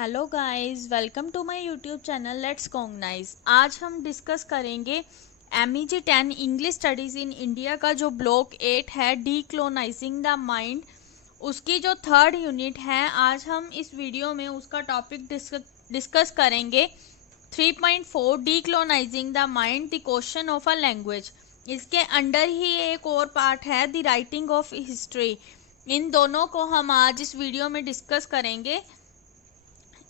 Hello guys, welcome to my YouTube channel let's cognize. आज हम discuss करेंगे MEG 10 English studies in India का जो ब्लॉक 8 है, डीक्लोनाइजिंग द माइंड, उसकी जो थर्ड यूनिट है। आज हम इस वीडियो में उसका टॉपिक डिस्कस करेंगे 3.4 decolonizing the mind, the question of a language. इसके अंडर ही एक और पार्ट है द राइटिंग ऑफ हिस्ट्री। इन दोनों को हम आज इस वीडियो में डिस्कस करेंगे।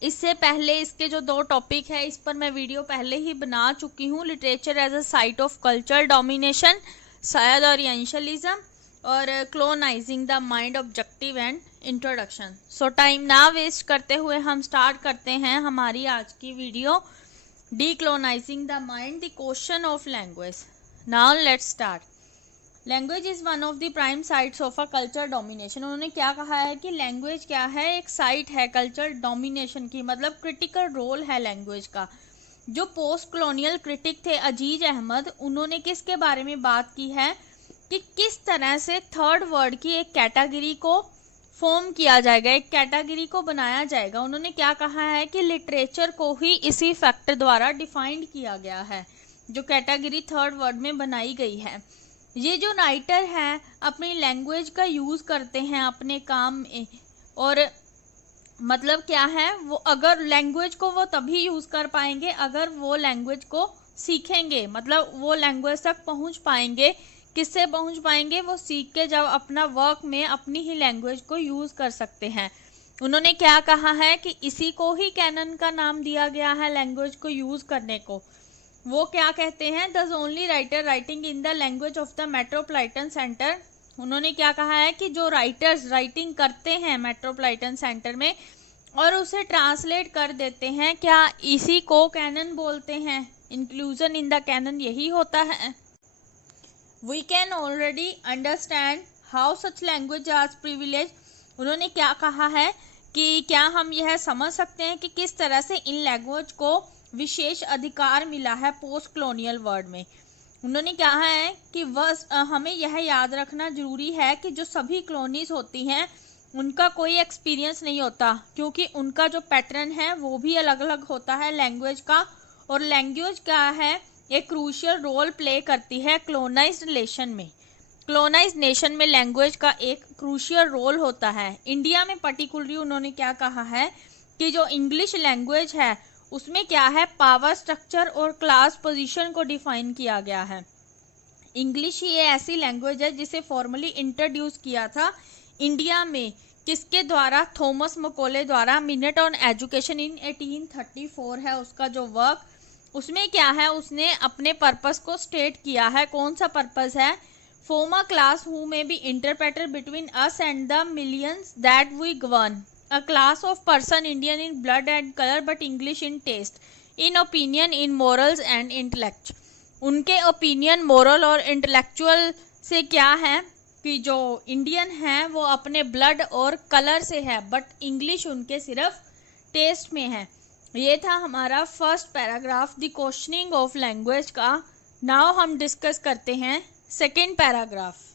इससे पहले इसके जो दो टॉपिक है, इस पर मैं वीडियो पहले ही बना चुकी हूँ। Literature as a site of culture domination, शायद ओरिएंटलिज्म, और colonizing the mind, objective and introduction. So time ना वेस्ट करते हुए हम स्टार्ट करते हैं हमारी आज की video, decolonizing the mind, the question of language. Now let's start. Language is one of the prime sites of a culture domination. उन्होंने क्या कहा है कि लैंग्वेज क्या है, एक साइट है कल्चर डोमिनेशन की, मतलब क्रिटिकल रोल है लैंग्वेज का। जो पोस्ट कॉलोनियल क्रिटिक थे अजीज अहमद, उन्होंने किसके बारे में बात की है कि किस तरह से थर्ड वर्ड की एक कैटेगरी को फॉर्म किया जाएगा, एक कैटेगरी को बनाया जाएगा। उन्होंने क्या कहा है कि लिटरेचर को ही इसी फैक्टर द्वारा डिफाइंड किया गया है, जो कैटेगरी थर्ड वर्ड में बनाई गई है। ये जो राइटर हैं अपनी लैंग्वेज का यूज़ करते हैं अपने काम में, और मतलब क्या है, वो अगर लैंग्वेज को वो तभी यूज़ कर पाएंगे अगर वो लैंग्वेज को सीखेंगे, मतलब वो लैंग्वेज तक पहुंच पाएंगे। किससे पहुंच पाएंगे? वो सीख के जब अपना वर्क में अपनी ही लैंग्वेज को यूज़ कर सकते हैं। उन्होंने क्या कहा है कि इसी को ही कैनन का नाम दिया गया है, लैंग्वेज को यूज़ करने को। वो क्या कहते हैं? The only writer writing in the language of the metropolitan centre. उन्होंने क्या कहा है कि जो राइटर्स राइटिंग करते हैं मेट्रोपॉलिटन सेंटर में और उसे ट्रांसलेट कर देते हैं, क्या इसी को कैनन बोलते हैं? इंक्लूजन इन द कैनन यही होता है। We can already understand how such language are privilege. उन्होंने क्या कहा है कि क्या हम यह समझ सकते हैं कि किस तरह से इन लैंग्वेज को विशेष अधिकार मिला है पोस्ट कॉलोनियल वर्ल्ड में। उन्होंने कहा है कि हमें यह याद रखना जरूरी है कि जो सभी कॉलोनीज होती हैं उनका कोई एक्सपीरियंस नहीं होता, क्योंकि उनका जो पैटर्न है वो भी अलग अलग होता है लैंग्वेज का। और लैंग्वेज क्या है, एक क्रूशियल रोल प्ले करती है कॉलोनाइज्ड रिलेशन में। कॉलोनाइज्ड नेशन में लैंग्वेज का एक क्रूशियल रोल होता है। इंडिया में पर्टिकुलरली उन्होंने क्या कहा है कि जो इंग्लिश लैंग्वेज है उसमें क्या है, पावर स्ट्रक्चर और क्लास पोजीशन को डिफाइन किया गया है। इंग्लिश ही ऐसी लैंग्वेज है जिसे फॉर्मली इंट्रोड्यूस किया था इंडिया में, किसके द्वारा? थॉमस मकोले द्वारा। मिनट ऑन एजुकेशन इन 1834 है उसका जो वर्क। उसमें क्या है, उसने अपने पर्पस को स्टेट किया है। कौन सा पर्पस है? Form a class who may be interpreter between us and the millions that we govern, a class of person Indian in blood and color but English in taste, in opinion, in morals and intellect। उनके opinion, moral और intellectual से क्या है कि जो Indian है वो अपने ब्लड और कलर से है, बट इंग्लिश उनके सिर्फ टेस्ट में है। ये था हमारा first paragraph, the questioning of language का। नाउ हम डिस्कस करते हैं second paragraph.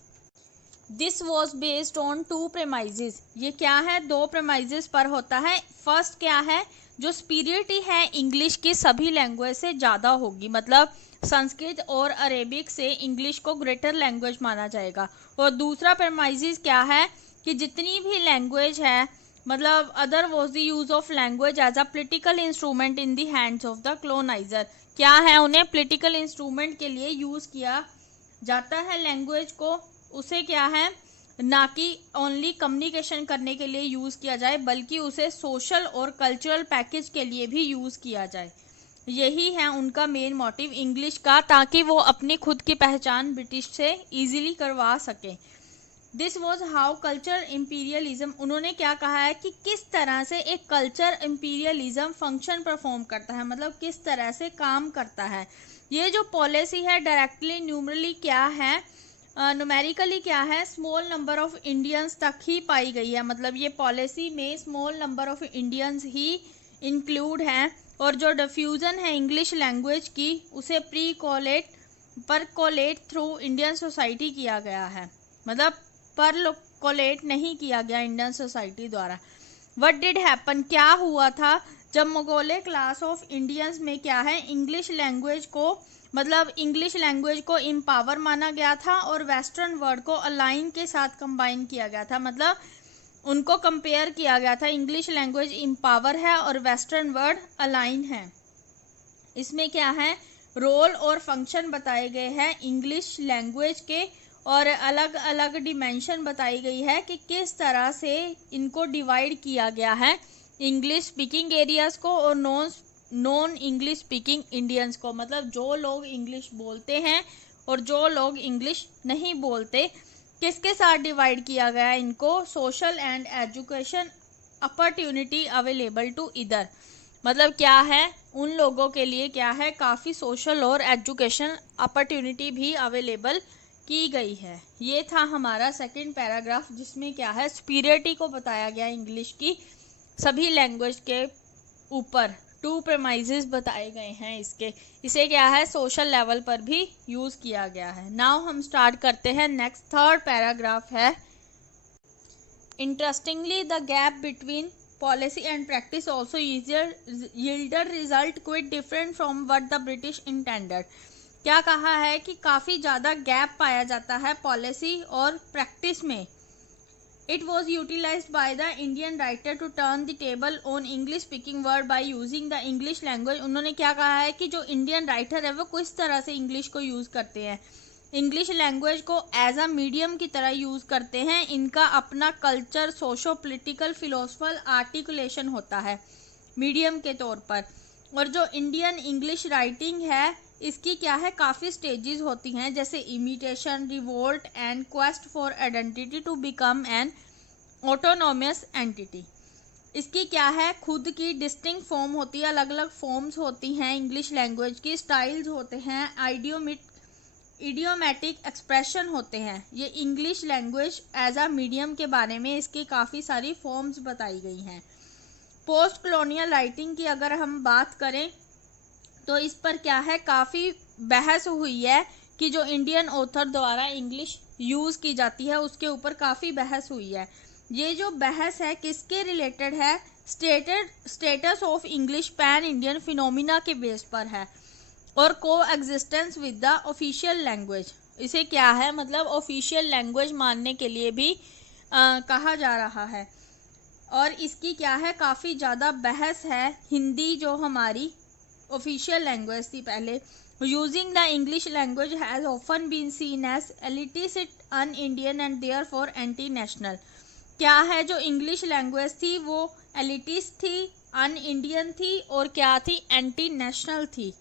This was based on 2 प्रेमाइजेस। ये क्या है? 2 प्रेमाइजेस पर होता है। फर्स्ट क्या है, जो स्पीरिटी है इंग्लिश की सभी लैंग्वेज से ज़्यादा होगी, मतलब संस्कृत और अरेबिक से इंग्लिश को ग्रेटर लैंग्वेज माना जाएगा। और दूसरा प्रेमाइजेस क्या है कि जितनी भी लैंग्वेज है, मतलब other was the use of language as a political instrument in the hands of the coloniser. क्या है, उन्हें पोलिटिकल इंस्ट्रूमेंट के लिए यूज़ किया जाता है लैंग्वेज को। उसे क्या है, ना कि ओनली कम्युनिकेशन करने के लिए यूज़ किया जाए, बल्कि उसे सोशल और कल्चरल पैकेज के लिए भी यूज़ किया जाए। यही है उनका मेन मोटिव इंग्लिश का, ताकि वो अपनी खुद की पहचान ब्रिटिश से इजीली करवा सके। This was how culture imperialism. उन्होंने क्या कहा है कि किस तरह से एक कल्चर इम्पीरियलिज्म फंक्शन परफॉर्म करता है, मतलब किस तरह से काम करता है। ये जो पॉलिसी है डायरेक्टली न्यूमरली क्या है, न्यूमेरिकली क्या है, स्मॉल नंबर ऑफ इंडियंस तक ही पाई गई है। मतलब ये पॉलिसी में small number of Indians he include हैं। और जो डिफ्यूज़न है इंग्लिश लैंग्वेज की, उसे परकोलेट थ्रू इंडियन सोसाइटी किया गया है, मतलब परकोलेट नहीं किया गया इंडियन सोसाइटी द्वारा। व्हाट डिड हैपन, क्या हुआ था जब मंगोले क्लास ऑफ इंडियंस में क्या है, इंग्लिश लैंग्वेज को मतलब इंग्लिश लैंग्वेज को इम्पावर माना गया था और वेस्टर्न वर्ड को अलाइन के साथ कंबाइन किया गया था। मतलब उनको कंपेयर किया गया था, इंग्लिश लैंग्वेज इम्पावर है और वेस्टर्न वर्ड अलाइन है। इसमें क्या है, रोल और फंक्शन बताए गए हैं इंग्लिश लैंग्वेज के और अलग अलग डिमेंशन बताई गई है कि किस तरह से इनको डिवाइड किया गया है, इंग्लिश स्पीकिंग एरियाज को और नॉन इंग्लिश स्पीकिंग इंडियंस को। मतलब जो लोग इंग्लिश बोलते हैं और जो लोग इंग्लिश नहीं बोलते, किसके साथ डिवाइड किया गया है इनको, social and education opportunity available to इधर। मतलब क्या है, उन लोगों के लिए क्या है, काफ़ी सोशल और एजुकेशन अपॉर्चुनिटी भी अवेलेबल की गई है। ये था हमारा सेकंड पैराग्राफ, जिसमें क्या है, सुपीरियरिटी को बताया गया इंग्लिश की सभी लैंग्वेज के ऊपर। टू प्रेमाइजेस बताए गए हैं इसके, इसे क्या है, सोशल लेवल पर भी यूज किया गया है। नाउ हम स्टार्ट करते हैं नेक्स्ट थर्ड पैराग्राफ है, interestingly the gap between policy and practice also yielded result quit different from what the British intended. क्या कहा है कि काफ़ी ज़्यादा गैप पाया जाता है पॉलिसी और प्रैक्टिस में। It was utilized by the Indian writer to turn the table on English speaking word by using the English language। उन्होंने क्या कहा है कि जो इंडियन राइटर है वो किस तरह से इंग्लिश को यूज़ करते हैं, इंग्लिश लैंग्वेज को एज अ मीडियम की तरह यूज़ करते हैं। इनका अपना कल्चर, सोशो पोलिटिकल, फिलोसफल आर्टिकुलेशन होता है मीडियम के तौर पर। और जो इंडियन इंग्लिश राइटिंग है इसकी क्या है, काफ़ी स्टेजेस होती हैं, जैसे imitation, revolt and quest for identity to become an autonomous entity. इसकी क्या है, खुद की डिस्टिंक्ट फॉर्म होती है, अलग अलग फॉर्म्स होती हैं इंग्लिश लैंग्वेज की, स्टाइल्स होते हैं, इडियोमेटिक एक्सप्रेशन होते हैं। ये English language as a medium के बारे में इसकी काफ़ी सारी फॉर्म्स बताई गई हैं। पोस्ट कॉलोनियल राइटिंग की अगर हम बात करें तो इस पर क्या है, काफ़ी बहस हुई है कि जो इंडियन ऑथर द्वारा इंग्लिश यूज़ की जाती है उसके ऊपर काफ़ी बहस हुई है। ये जो बहस है किसके रिलेटेड है, status of English pan Indian phenomena के बेस पर है और को existence with the official language. इसे क्या है, मतलब ऑफिशियल लैंग्वेज मानने के लिए भी कहा जा रहा है। और इसकी क्या है, काफ़ी ज़्यादा बहस है। हिंदी जो हमारी ऑफिशियल लैंग्वेज थी पहले, using the English language has often been seen as elitist, un Indian and therefore anti national. क्या है, जो इंग्लिश लैंग्वेज थी वो एलिटिस्ट थी, अन इंडियन थी और क्या थी, एंटी नेशनल थी।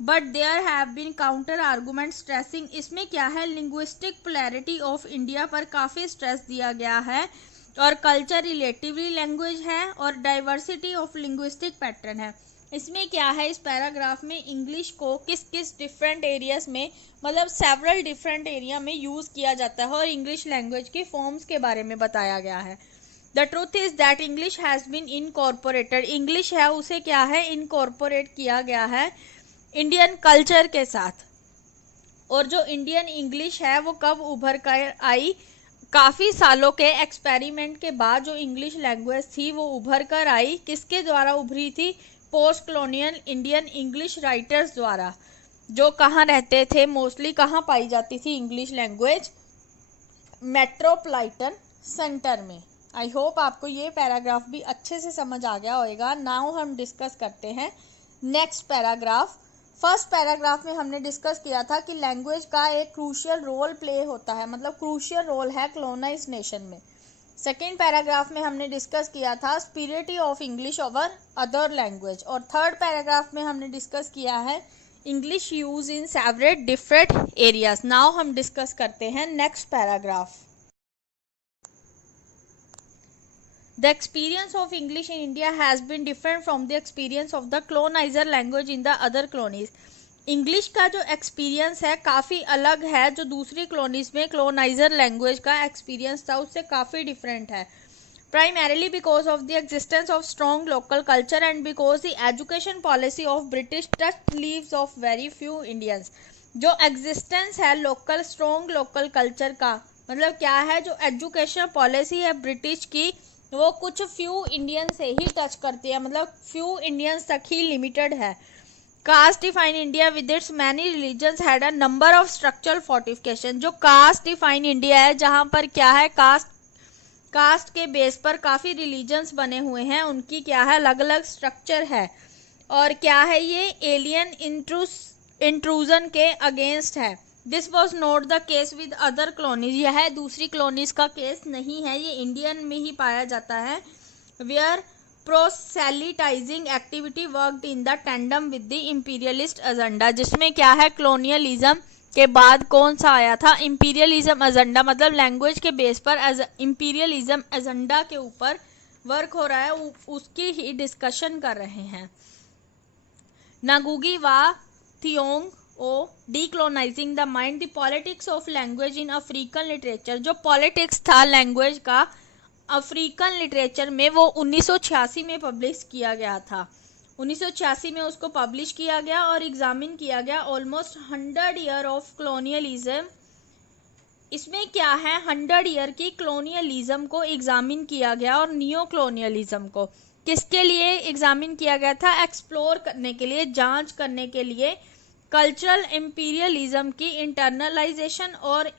But there have been counter argument stressing, इसमें क्या है, लिंग्विस्टिक पोलैरिटी ऑफ इंडिया पर काफ़ी स्ट्रेस दिया गया है और कल्चर रिलेटिवली लैंग्वेज है और डाइवर्सिटी ऑफ लिंग्विस्टिक पैटर्न है। इसमें क्या है, इस पैराग्राफ में इंग्लिश को किस किस डिफरेंट एरियाज में, मतलब सेवरल डिफरेंट एरिया में यूज़ किया जाता है और इंग्लिश लैंग्वेज की फॉर्म्स के बारे में बताया गया है। The truth is that English has been incorporated, English है उसे क्या है, इनकॉर्पोरेट किया गया है इंडियन कल्चर के साथ। और जो इंडियन इंग्लिश है वो कब उभर कर आई, काफ़ी सालों के एक्सपेरिमेंट के बाद जो इंग्लिश लैंग्वेज थी वो उभर कर आई, किसके द्वारा उभरी थी, post colonial Indian English writers द्वारा, जो कहाँ रहते थे, मोस्टली कहाँ पाई जाती थी इंग्लिश लैंग्वेज, मेट्रोपॉलिटन सेंटर में। आई होप आपको ये पैराग्राफ भी अच्छे से समझ आ गया होगा। नाउ हम डिस्कस करते हैं नेक्स्ट पैराग्राफ। फर्स्ट पैराग्राफ में हमने डिस्कस किया था कि लैंग्वेज का एक क्रूशियल रोल प्ले होता है, मतलब क्रूशियल रोल है कॉलोनाइज्ड नेशन में। सेकेंड पैराग्राफ में हमने डिस्कस किया था superiority of English over other language. और थर्ड पैराग्राफ में हमने डिस्कस किया है English use in several different areas. Now हम डिस्कस करते हैं next paragraph. The experience of English in India has been different from the experience of the colonizer language in the other colonies. English का जो experience है काफ़ी अलग है, जो दूसरी कॉलोनीज में कॉलोनाइजर लैंग्वेज का एक्सपीरियंस था उससे काफ़ी डिफरेंट है। Primarily because of the existence of strong local culture and because the education policy of British touch leaves of very few Indians. जो एग्जिस्टेंस है लोकल, स्ट्रॉन्ग लोकल कल्चर का, मतलब क्या है, जो एजुकेशन पॉलिसी है ब्रिटिश की वो कुछ फ्यू इंडियन से ही टच करती है, मतलब फ्यू इंडियंस तक ही लिमिटेड है। Caste define India with its many religions had a number of structural fortification. जो कास्ट डिफाइन इंडिया है, जहां पर क्या है, कास्ट के बेस पर काफी रिलीजन्स बने हुए हैं, उनकी क्या है, अलग अलग स्ट्रक्चर है। और क्या है, ये एलियन इंट्रूजन के अगेंस्ट है। This was not the case with other colonies. यह दूसरी कॉलोनीज का केस नहीं है, ये इंडियन में ही पाया जाता है। Where proselytizing activity worked in the tandem with the imperialist agenda. जिसमें क्या है, कॉलोनियलिज्म के बाद कौन सा आया था, इंपीरियलिज्म एजेंडा, मतलब लैंग्वेज के बेस पर इंपीरियलिज्म एजेंडा के ऊपर वर्क हो रहा है, उसकी ही डिस्कशन कर रहे हैं। Ngugi wa Thiong'o decolonizing the mind, the politics of language in African literature. जो पॉलिटिक्स था लैंग्वेज का अफ्रीकन लिटरेचर में, वो 1986 में पब्लिश किया गया था। 1986 में उसको पब्लिश किया गया और एग्जामिन किया गया। ऑलमोस्ट 100 ईयर ऑफ कॉलोनियलिज्म, इसमें क्या है, 100 ईयर की कॉलोनियलिज्म को एग्जामिन किया गया। और नियो कॉलोनियलिज्म को किसके लिए एग्जामिन किया गया था, एक्सप्लोर करने के लिए, जांच करने के लिए कल्चरल इंपीरियलिज्म की इंटरनलाइजेशन और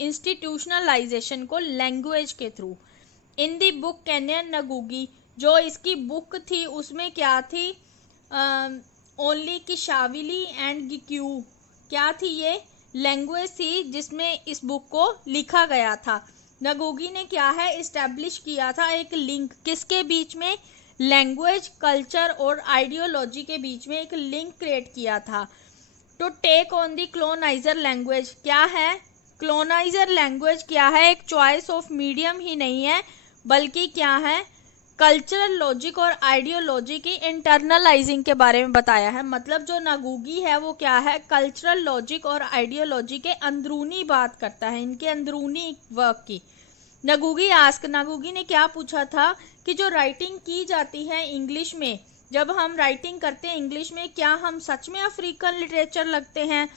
इंस्टीट्यूशनलाइजेशन को लैंग्वेज के थ्रू। इन दी बुक कैनियन नगुगी, जो इसकी बुक थी उसमें क्या थी, ओनली किशाविली एंड गिक्यू, क्या थी, ये लैंग्वेज थी जिसमें इस बुक को लिखा गया था। नगुगी ने क्या है, इस्टेब्लिश किया था एक लिंक, किसके बीच में, लैंग्वेज, कल्चर और आइडियोलॉजी के बीच में एक लिंक क्रिएट किया था। To take on the colonizer language, क्या है, क्लोनाइजर लैंग्वेज क्या है, एक चॉइस ऑफ मीडियम ही नहीं है, बल्कि क्या है, कल्चरल लॉजिक और आइडियोलॉजी की इंटरनलाइजिंग के बारे में बताया है। मतलब जो नागुगी है वो क्या है, कल्चरल लॉजिक और आइडियोलॉजी के अंदरूनी बात करता है, इनके अंदरूनी वर्क की। नागुगी ने क्या पूछा था कि जो राइटिंग की जाती है इंग्लिश में, जब हम राइटिंग करते हैं इंग्लिश में, क्या हम सच में अफ्रीकन लिटरेचर लगते हैं।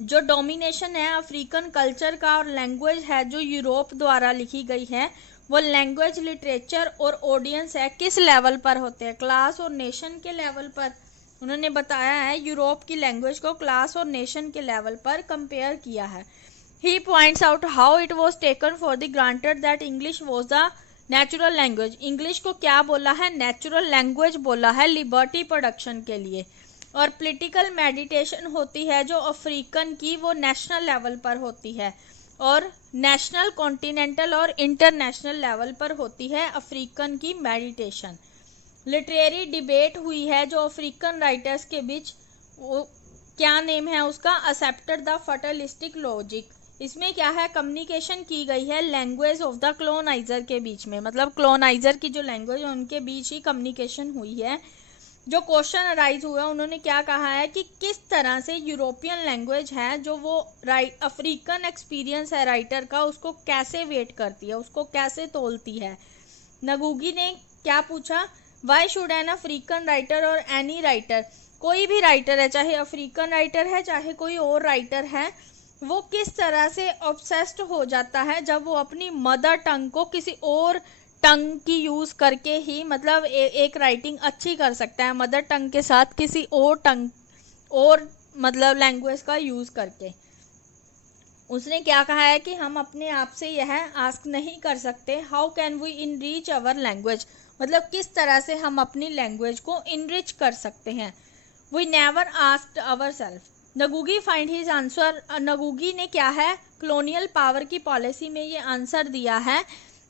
जो डोमिनेशन है अफ्रीकन कल्चर का और लैंग्वेज है जो यूरोप द्वारा लिखी गई है, वो लैंग्वेज, लिटरेचर और ऑडियंस है, किस लेवल पर होते हैं, क्लास और नेशन के लेवल पर। उन्होंने बताया है यूरोप की लैंग्वेज को क्लास और नेशन के लेवल पर कंपेयर किया है। He points out how it was taken for the granted that English was the natural language. English को क्या बोला है, नेचुरल लैंग्वेज बोला है लिबर्टी प्रोडक्शन के लिए। और पॉलिटिकल मेडिटेशन होती है जो अफ्रीकन की, वो नेशनल लेवल पर होती है, और नेशनल, कॉन्टिनेंटल और इंटरनेशनल लेवल पर होती है अफ्रीकन की मेडिटेशन। लिटरेरी डिबेट हुई है जो अफ्रीकन राइटर्स के बीच, वो क्या नेम है उसका, एक्सेप्टेड द फटलिस्टिक लॉजिक। इसमें क्या है, कम्युनिकेशन की गई है लैंग्वेज ऑफ द क्लोनाइजर के बीच में, मतलब क्लोनाइजर की जो लैंग्वेज है उनके बीच ही कम्युनिकेशन हुई है। जो क्वेश्चन अराइज हुआ, उन्होंने क्या कहा है कि किस तरह से यूरोपियन लैंग्वेज है जो वो अफ्रीकन एक्सपीरियंस है राइटर का, उसको कैसे वेट करती है, उसको कैसे तोलती है। नगुगी ने क्या पूछा, why should an African writer और एनी राइटर, कोई भी राइटर है, चाहे अफ्रीकन राइटर है चाहे कोई और राइटर है, वो किस तरह से ऑब्सेस्ड हो जाता है जब वो अपनी मदर टंग को किसी और टंग की यूज करके ही, मतलब एक राइटिंग अच्छी कर सकता है मदर टंग के साथ किसी और टंग और मतलब लैंग्वेज का यूज करके। उसने क्या कहा है कि हम अपने आप से यह आस्क नहीं कर सकते, how can we enrich our language, मतलब किस तरह से हम अपनी लैंग्वेज को इनरिच कर सकते हैं। We never asked our self. Ngugi find his answer, Ngugi ने क्या है, कॉलोनियल पावर की पॉलिसी में ये आंसर दिया है।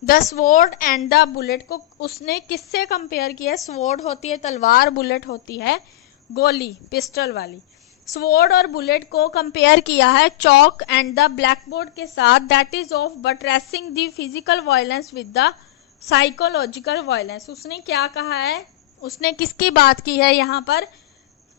The sword and the bullet को उसने किससे कंपेयर किया है, स्वॉर्ड होती है तलवार, बुलेट होती है गोली, पिस्टल वाली। स्वॉर्ड और बुलेट को कंपेयर किया है चॉक एंड द ब्लैकबोर्ड के साथ, that is of buttressing the physical violence with the psychological violence. उसने क्या कहा है, उसने किसकी बात की है यहाँ पर,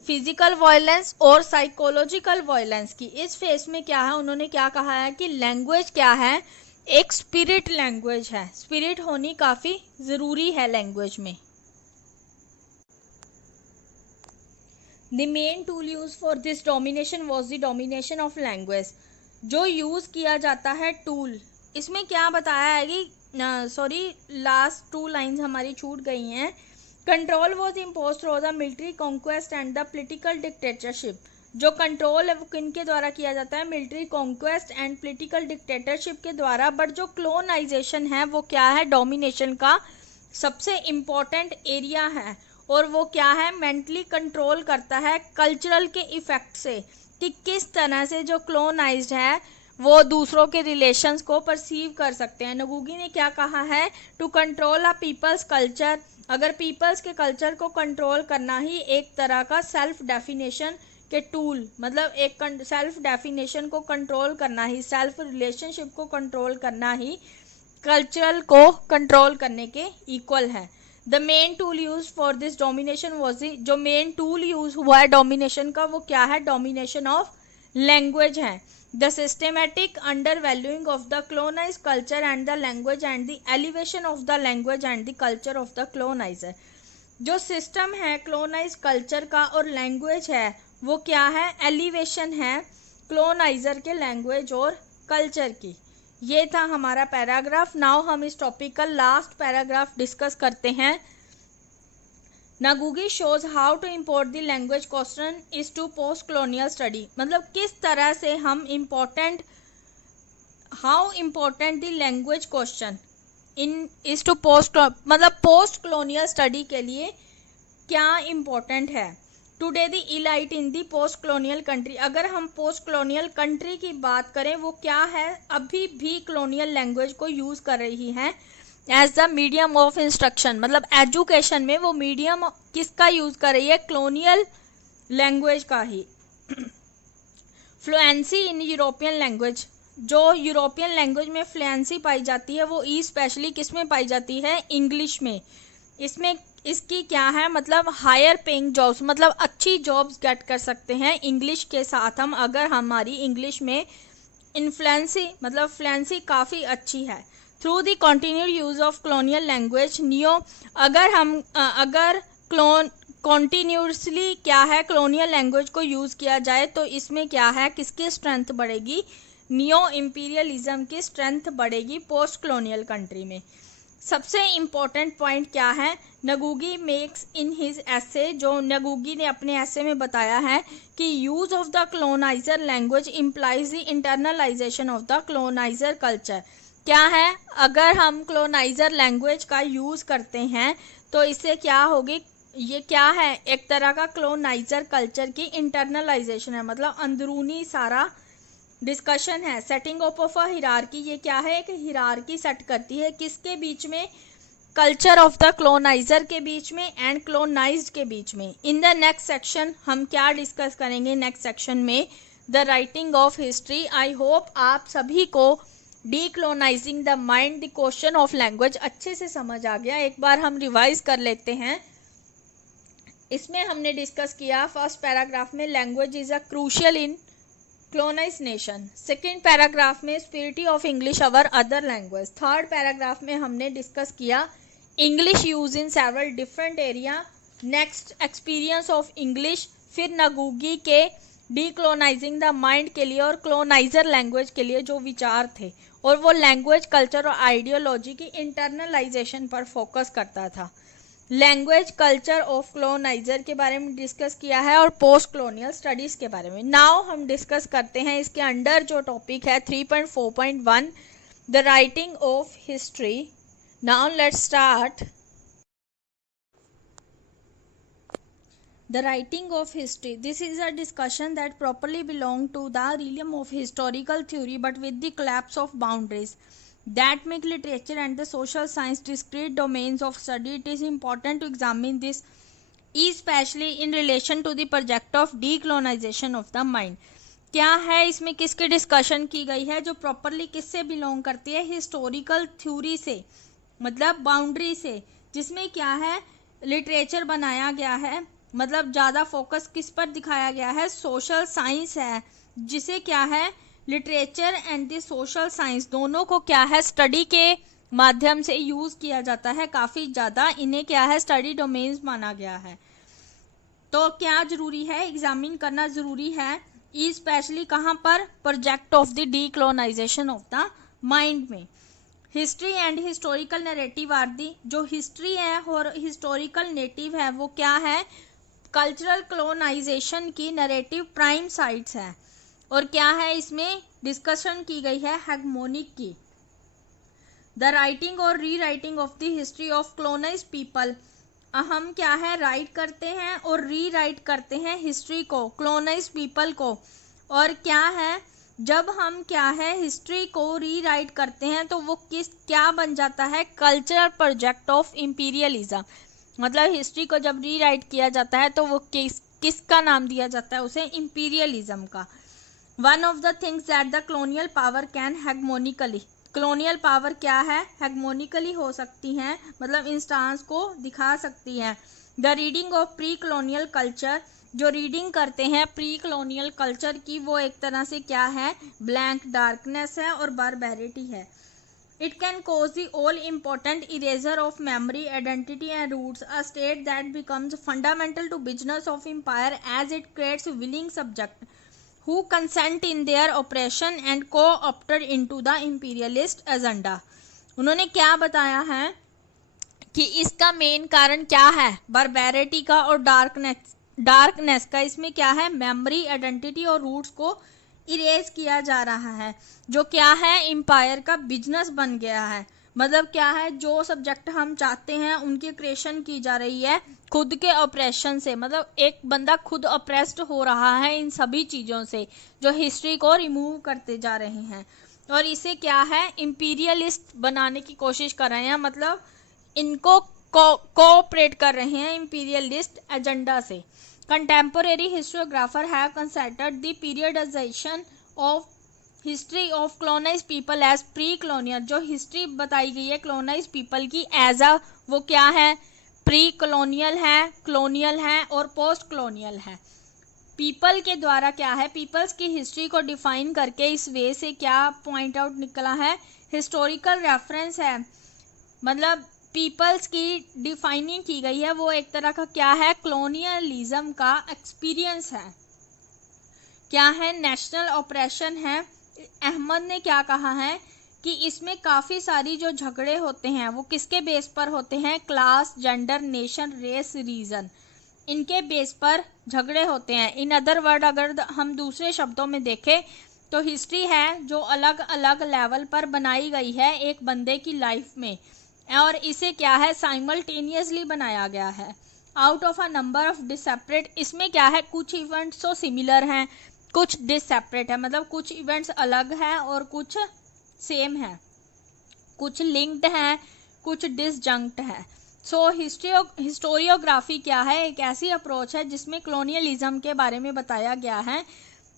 फिजिकल वायलेंस और साइकोलॉजिकल वायलेंस की। इस फेस में क्या है, उन्होंने क्या कहा है कि लैंग्वेज क्या है, एक स्पिरिट लैंग्वेज है, स्पिरिट होनी काफी जरूरी है लैंग्वेज में। The main tool use for this domination was the domination of language. जो यूज किया जाता है टूल, इसमें क्या बताया है कि सॉरी लास्ट 2 लाइन्स हमारी छूट गई हैं। Control was imposed through the military conquest and the political dictatorship. जो कंट्रोल है वो किनके द्वारा किया जाता है? Military conquest and political dictatorship के द्वारा। बट जो क्लोनाइजेशन है वो क्या है? डोमिनेशन का सबसे इम्पोर्टेंट एरिया है, और वो क्या है? मेंटली कंट्रोल करता है कल्चरल के इफेक्ट से, कि किस तरह से जो क्लोनाइज्ड है वो दूसरों के रिलेशंस को परसीव कर सकते हैं। नगुगी ने क्या कहा है? To control a people's culture. अगर पीपल्स के कल्चर को कंट्रोल करना ही एक तरह का सेल्फ डेफिनेशन के टूल, मतलब एक सेल्फ डेफिनेशन को कंट्रोल करना ही, सेल्फ रिलेशनशिप को कंट्रोल करना ही कल्चरल को कंट्रोल करने के इक्वल है। The main tool use for this domination was, जो मेन टूल यूज हुआ है डोमिनेशन का वो क्या है? डोमिनेशन ऑफ लैंग्वेज है। The systematic undervaluing of the colonized culture and the language and the elevation of the language and the culture of the colonizer। जो system है क्लोनाइज कल्चर का और लैंग्वेज है वो क्या है? एलिवेशन है क्लोनाइजर के लैंग्वेज और कल्चर की। ये था हमारा पैराग्राफ। नाउ हम इस टॉपिक का लास्ट पैराग्राफ डिस्कस करते हैं। Nagugi shows how to import the language question is to post colonial study। मतलब किस तरह से हम important, how important the language question in is to post, मतलब post colonial study के लिए क्या important है। Today the elite in the post colonial country। अगर हम post colonial country की बात करें वो क्या है? अभी भी colonial language को यूज कर रही है as the medium of instruction. मतलब एजुकेशन में वो मीडियम किसका यूज कर रही है? क्लोनियल लैंग्वेज का ही। Fluency in European language. जो यूरोपियन लैंग्वेज में फ्लुएंसी पाई जाती है वो स्पेशली किस में पाई जाती है? इंग्लिश में। इसमें इसकी क्या है? मतलब हायर पेइंग जॉब्स, मतलब अच्छी जॉब्स गेट कर सकते हैं इंग्लिश के साथ हम, अगर हमारी इंग्लिश में इन्फ्लुएंसी मतलब फ्लुएंसी काफ़ी अच्छी है। Through the continued use of colonial language neo, अगर कॉन्टिन्यूसली क्या है कॉलोनियल लैंग्वेज को यूज किया जाए तो इसमें क्या है? किसकी स्ट्रेंथ बढ़ेगी? नियो इम्पीरियलिज्म की स्ट्रेंथ बढ़ेगी पोस्ट कॉलोनियल कंट्री में। सबसे इम्पोर्टेंट पॉइंट क्या है? नगुगी मेक्स इन हिज एसे, जो नगुगी ने अपने एसे में बताया है कि use of the coloniser language implies the internalisation of the coloniser culture. क्या है? अगर हम कॉलोनाइजर लैंग्वेज का यूज करते हैं तो इससे क्या होगी? ये क्या है? एक तरह का कॉलोनाइजर कल्चर की इंटरनलाइजेशन है, मतलब अंदरूनी सारा डिस्कशन है। Setting up of a hierarchy, ये क्या है? एक हिरार्की सेट करती है किसके बीच में? कल्चर ऑफ द कॉलोनाइजर के बीच में एंड कॉलोनाइज्ड के बीच में। इन द नेक्स्ट सेक्शन हम क्या डिस्कस करेंगे? नेक्स्ट सेक्शन में the writing of history. I hope आप सभी को decolonizing the mind the question of language अच्छे से समझ आ गया। एक बार हम रिवाइज कर लेते हैं। इसमें हमने डिस्कस किया फर्स्ट पैराग्राफ में language is a crucial in colonized nation। Second paragraph में superiority of English our other language. Third paragraph में हमने डिस्कस किया English use in several different area. Next experience of English. फिर Ngugi के डीक्लोनाइजिंग the mind के लिए और क्लोनाइजर language के लिए जो विचार थे, और वो लैंग्वेज कल्चर और आइडियोलॉजी की इंटरनलाइजेशन पर फोकस करता था। लैंग्वेज कल्चर ऑफ कॉलोनाइजर के बारे में डिस्कस किया है और पोस्ट कॉलोनियल स्टडीज के बारे में। नाउ हम डिस्कस करते हैं इसके अंडर जो टॉपिक है 3.4.1 the writing of history. Now let's start. The writing of history. This is a discussion that properly belongs to the realm of historical theory, but with the collapse of boundaries that make literature and the social science discrete domains of study. It is important to examine this, especially in relation to the project of decolonization of the mind. क्या है इसमें किसकी discussion की गई है? जो properly किससे belong करती है? हिस्टोरिकल थ्योरी से, मतलब बाउंड्री से, जिसमें क्या है लिटरेचर बनाया गया है। मतलब ज़्यादा फोकस किस पर दिखाया गया है? सोशल साइंस है, जिसे क्या है literature and the social science दोनों को क्या है स्टडी के माध्यम से यूज किया जाता है काफ़ी ज़्यादा। इन्हें क्या है स्टडी डोमेन्स माना गया है। तो क्या जरूरी है? एग्जामिन करना जरूरी है, स्पेशली कहाँ पर? Project of the decolonization of the mind में। History and historical narrative are the, जो हिस्ट्री है और हिस्टोरिकल नेटिव है वो क्या है, कल्चरल कॉलोनाइजेशन की नैरेटिव प्राइम साइट्स है। और क्या है, इसमें डिस्कशन की गई है हेगमोनिक की। द राइटिंग और री writing of the history of colonised people, हम क्या है, राइट करते हैं और री राइट करते हैं हिस्ट्री को, कॉलोनाइज्ड पीपल को। और क्या है, जब हम क्या है हिस्ट्री को री राइट करते हैं तो वो क्या बन जाता है, कल्चरल प्रोजेक्ट ऑफ इंपीरियलिज्म। मतलब हिस्ट्री को जब री राइट किया जाता है तो वो किसका नाम दिया जाता है, उसे इंपीरियलिज्म का। One of the things that the colonial power can hegemonically, colonial power क्या है, हेगमोनिकली हो सकती हैं, मतलब इंस्टांस को दिखा सकती है। The reading of pre colonial culture, जो रीडिंग करते हैं प्री कॉलोनियल कल्चर की, वो एक तरह से क्या है, ब्लैंक डार्कनेस है और बारबैरिटी है। It can cause the all important erasure of memory, identity and roots, a state that becomes fundamental to business of empire as it creates willing subject who consent in their oppression and co-opted into the imperialist agenda। उन्होंने क्या बताया है कि इसका main कारण क्या है, बारबैरिटी का और डार्कनेस का। इसमें क्या है, मेमोरी, आइडेंटिटी और रूट्स को इरेज किया जा रहा है, जो क्या है, एम्पायर का बिजनेस बन गया है। मतलब क्या है, जो सब्जेक्ट हम चाहते हैं उनकी क्रिएशन की जा रही है खुद के ऑपरेशन से। मतलब एक बंदा खुद ऑप्रेस्ड हो रहा है इन सभी चीज़ों से जो हिस्ट्री को रिमूव करते जा रहे हैं, और इसे क्या है, इंपीरियलिस्ट बनाने की कोशिश कर रहे हैं। मतलब इनको कोऑपरेट कर रहे हैं इंपीरियलिस्ट एजेंडा से। Contemporary historiographer have considered the periodisation of history of colonised people as pre colonial, जो हिस्ट्री बताई गई है कॉलोनाइज्ड पीपल की एज अ, वो क्या है, प्री कॉलोनियल है और पोस्ट कॉलोनियल है। पीपल के द्वारा क्या है, पीपल्स की हिस्ट्री को डिफाइन करके इस वे से क्या पॉइंट आउट निकला है, हिस्टोरिकल रेफरेंस है। मतलब पीपल्स की डिफाइनिंग की गई है, वो एक तरह का क्या है, कॉलोनियलिज्म का एक्सपीरियंस है, क्या है, नेशनल ऑपरेशन है। अहमद ने क्या कहा है कि इसमें काफ़ी सारी जो झगड़े होते हैं वो किसके बेस पर होते हैं, class, gender, nation, race, region, इनके बेस पर झगड़े होते हैं। इन अदर वर्ड अगर हम दूसरे शब्दों में देखें तो हिस्ट्री है जो अलग अलग लेवल पर बनाई गई है एक बंदे की लाइफ में, और इसे क्या है, साइमल्टेनियसली बनाया गया है out of a number of disparate. इसमें क्या है, कुछ इवेंट्स तो सिमिलर हैं, कुछ डिसेपरेट है, मतलब कुछ इवेंट्स अलग हैं और कुछ सेम है, कुछ लिंक्ड हैं, कुछ डिसजंक्ट है। सो हिस्टोरियोग्राफी क्या है, एक ऐसी अप्रोच है जिसमें कॉलोनियलिज्म के बारे में बताया गया है।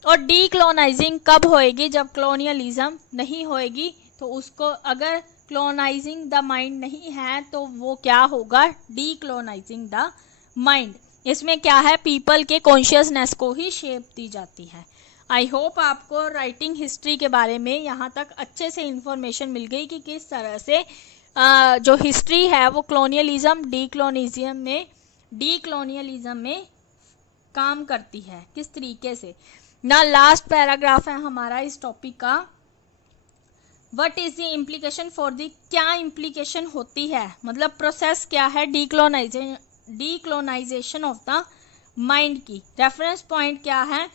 और डी कॉलोनाइजिंग कब होएगी, जब कॉलोनियलिज्म नहीं होएगी, तो उसको अगर कॉलोनाइजिंग द माइंड नहीं है तो वो क्या होगा, डी कॉलोनाइजिंग द माइंड। इसमें क्या है, पीपल के कॉन्शियसनेस को ही शेप दी जाती है। आई होप आपको राइटिंग हिस्ट्री के बारे में यहाँ तक अच्छे से इंफॉर्मेशन मिल गई कि किस तरह से जो हिस्ट्री है वो कॉलोनियलिज्म डी कॉलोनियलिज्म में काम करती है, किस तरीके से ना। लास्ट पैराग्राफ है हमारा इस टॉपिक का, what is the implication for the, क्या इम्प्लीकेशन होती है, मतलब प्रोसेस क्या है decolonisation of the mind की। रेफरेंस पॉइंट क्या है,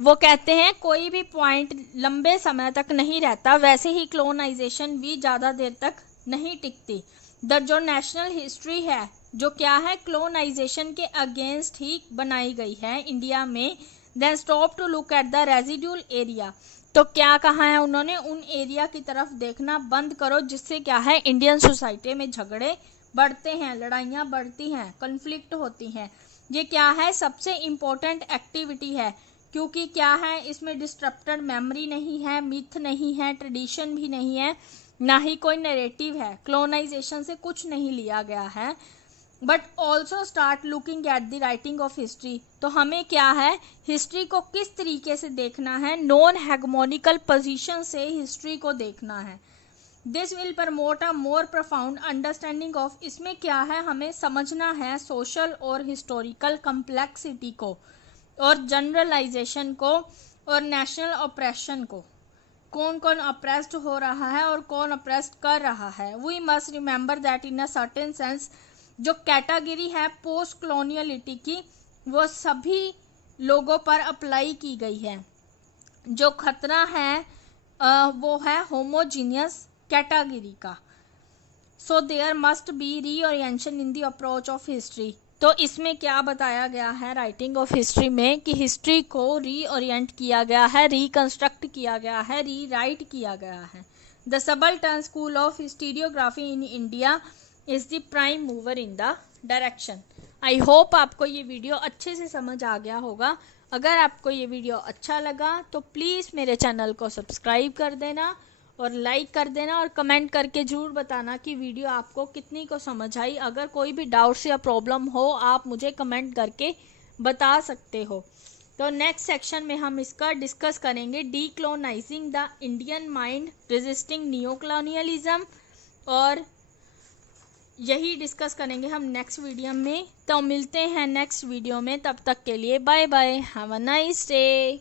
वो कहते हैं कोई भी पॉइंट लंबे समय तक नहीं रहता, वैसे ही कॉलोनाइजेशन भी ज़्यादा देर तक नहीं टिकती। जो नेशनल हिस्ट्री है जो क्या है, कॉलोनाइजेशन के अगेंस्ट ही बनाई गई है इंडिया में। Then stop to look at the residual area, तो क्या कहा है उन्होंने, उन एरिया की तरफ देखना बंद करो जिससे क्या है, इंडियन सोसाइटी में झगड़े बढ़ते हैं, लड़ाइयाँ बढ़ती हैं, कन्फ्लिक्ट होती हैं। ये क्या है, सबसे इम्पोर्टेंट एक्टिविटी है, क्योंकि क्या है, इसमें डिस्ट्रप्टेड मेमोरी नहीं है, मिथ नहीं है, ट्रेडिशन भी नहीं है, ना ही कोई नैरेटिव है, कॉलोनाइजेशन से कुछ नहीं लिया गया है। But also start looking at the writing of history, तो हमें क्या है, हिस्ट्री को किस तरीके से देखना है, नॉन हेगमोनिकल पोजीशन से हिस्ट्री को देखना है। This will promote a more profound understanding of, इसमें क्या है, हमें समझना है सोशल और हिस्टोरिकल कम्प्लेक्सिटी को और जनरलाइजेशन को और नेशनल ऑपरेशन को। कौन कौन अप्रेस्ड हो रहा है और कौन अप्रेस्ड कर रहा है। We must remember that in a certain sense जो कैटेगरी है पोस्ट कॉलोनियलिटी की वो सभी लोगों पर अप्लाई की गई है। जो खतरा है वो है होमोजीनियस कैटेगरी का। So there must be reorientation in the approach of history. तो इसमें क्या बताया गया है राइटिंग ऑफ हिस्ट्री में कि हिस्ट्री को रीओरिएंट किया गया है, रिकंस्ट्रक्ट किया गया है, रीराइट किया गया है। The subaltern school of historiography in India is the prime mover in the direction. I hope आपको ये वीडियो अच्छे से समझ आ गया होगा। अगर आपको ये वीडियो अच्छा लगा तो प्लीज़ मेरे चैनल को सब्सक्राइब कर देना और लाइक कर देना और कमेंट करके ज़रूर बताना कि वीडियो आपको कितनी को समझ आई। अगर कोई भी डाउट्स या प्रॉब्लम हो आप मुझे कमेंट करके बता सकते हो। तो नेक्स्ट सेक्शन में हम इसका डिस्कस करेंगे decolonizing the Indian mind resisting neo colonialism, और यही डिस्कस करेंगे हम नेक्स्ट वीडियो में। तो मिलते हैं नेक्स्ट वीडियो में, तब तक के लिए bye bye, have a nice day.